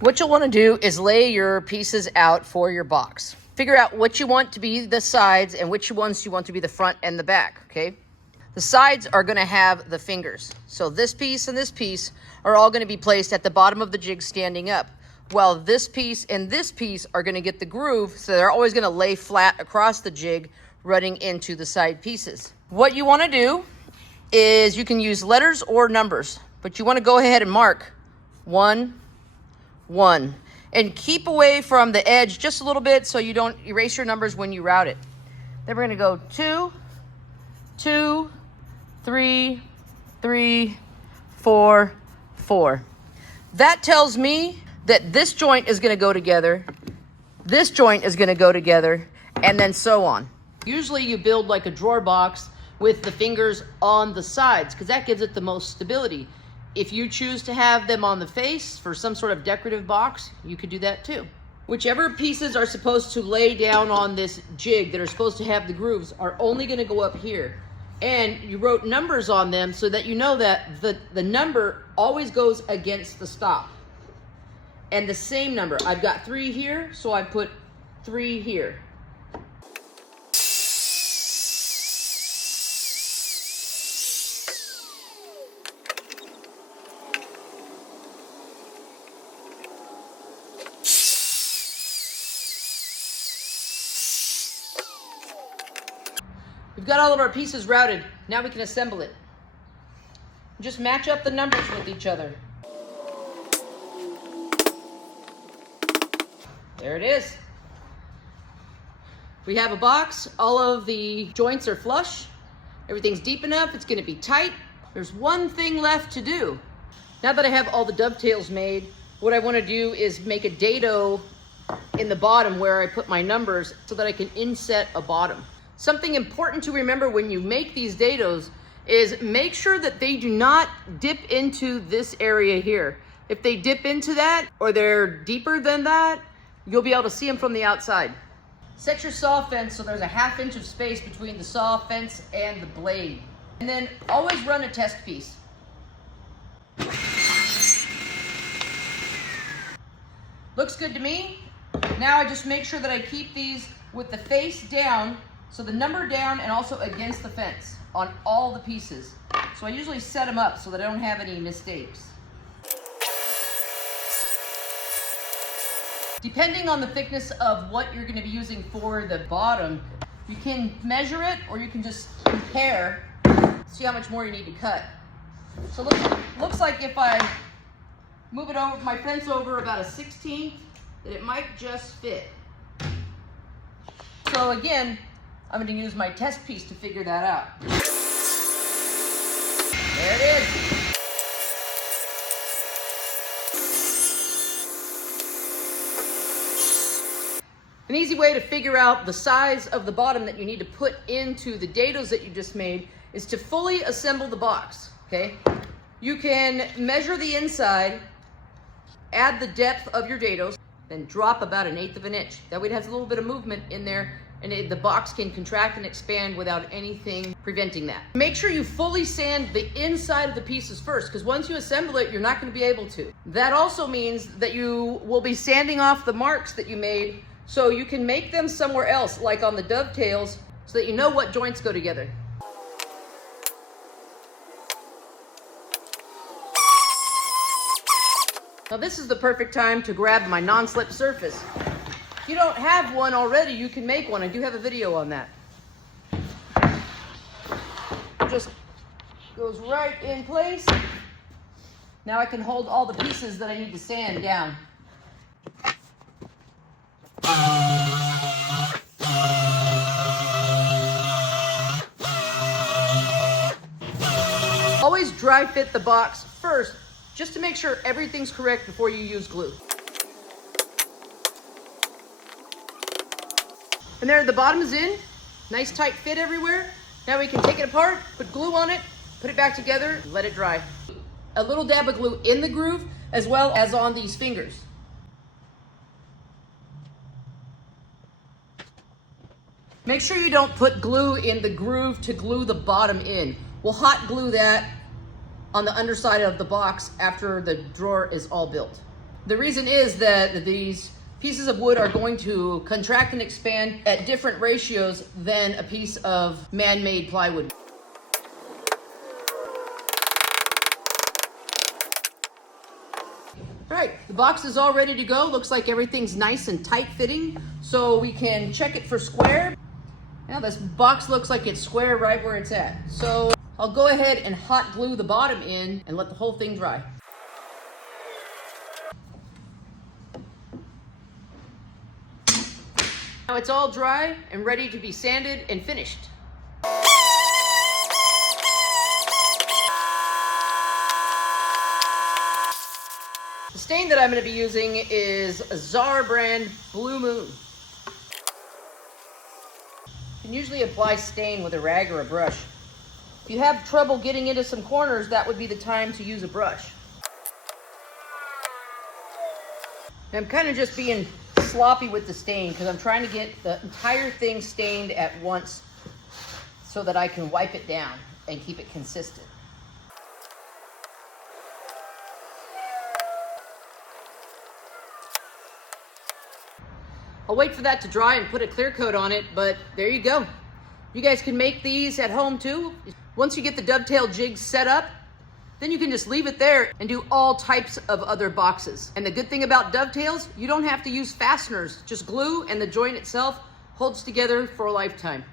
What you'll want to do is lay your pieces out for your box. Figure out what you want to be the sides and which ones you want to be the front and the back, okay? The sides are going to have the fingers. So this piece and this piece are all going to be placed at the bottom of the jig standing up, while this piece and this piece are going to get the groove, so they're always going to lay flat across the jig running into the side pieces. What you want to do is you can use letters or numbers, but you want to go ahead and mark 1, 1, and keep away from the edge just a little bit so you don't erase your numbers when you route it. Then we're going to go 2, 2, 3, 3, 4, 4. That tells me that this joint is going to go together, this joint is going to go together, and then so on. Usually you build like a drawer box with the fingers on the sides because that gives it the most stability. If you choose to have them on the face for some sort of decorative box, you could do that too. Whichever pieces are supposed to lay down on this jig that are supposed to have the grooves are only going to go up here. And you wrote numbers on them so that you know that the number always goes against the stop. And the same number. I've got 3 here, so I put 3 here. We've got all of our pieces routed. Now we can assemble it. Just match up the numbers with each other. There it is. We have a box. All of the joints are flush. Everything's deep enough. It's going to be tight. There's one thing left to do. Now that I have all the dovetails made, what I want to do is make a dado in the bottom where I put my numbers so that I can inset a bottom. Something important to remember when you make these dados is make sure that they do not dip into this area here. If they dip into that or they're deeper than that, you'll be able to see them from the outside. Set your saw fence so there's a 1/2 inch of space between the saw fence and the blade. And then always run a test piece. Looks good to me. Now I just make sure that I keep these with the face down, so the number down and also against the fence on all the pieces. So I usually set them up so that I don't have any mistakes. Depending on the thickness of what you're going to be using for the bottom, you can measure it or you can just compare, see how much more you need to cut. So looks like if I move it over, my fence over about a 1/16, that it might just fit. So again, I'm going to use my test piece to figure that out. There it is. An easy way to figure out the size of the bottom that you need to put into the dados that you just made is to fully assemble the box, okay? You can measure the inside, add the depth of your dados, then drop about 1/8 of an inch. That way it has a little bit of movement in there and the box can contract and expand without anything preventing that. Make sure you fully sand the inside of the pieces first, because once you assemble it, you're not going to be able to. That also means that you will be sanding off the marks that you made so you can make them somewhere else, like on the dovetails, so that you know what joints go together. Now this is the perfect time to grab my non-slip surface. If you don't have one already, you can make one. I do have a video on that. It just goes right in place. Now I can hold all the pieces that I need to sand down. Always dry fit the box first, just to make sure everything's correct before you use glue. And there, the bottom is in. Nice tight fit everywhere. Now we can take it apart, put glue on it, put it back together, let it dry. A little dab of glue in the groove as well as on these fingers. Make sure you don't put glue in the groove to glue the bottom in. We'll hot glue that on the underside of the box after the drawer is all built. The reason is that these pieces of wood are going to contract and expand at different ratios than a piece of man-made plywood. All right, the box is all ready to go. Looks like everything's nice and tight fitting, so we can check it for square. Now this box looks like it's square right where it's at. So I'll go ahead and hot glue the bottom in and let the whole thing dry. Now it's all dry and ready to be sanded and finished. The stain that I'm going to be using is a Czar brand Blue Moon. You can usually apply stain with a rag or a brush. If you have trouble getting into some corners, that would be the time to use a brush. I'm kind of just being sloppy with the stain because I'm trying to get the entire thing stained at once so that I can wipe it down and keep it consistent. I'll wait for that to dry and put a clear coat on it, but there you go. You guys can make these at home too. Once you get the dovetail jigs set up, then you can just leave it there and do all types of other boxes. And the good thing about dovetails, you don't have to use fasteners. Just glue and the joint itself holds together for a lifetime.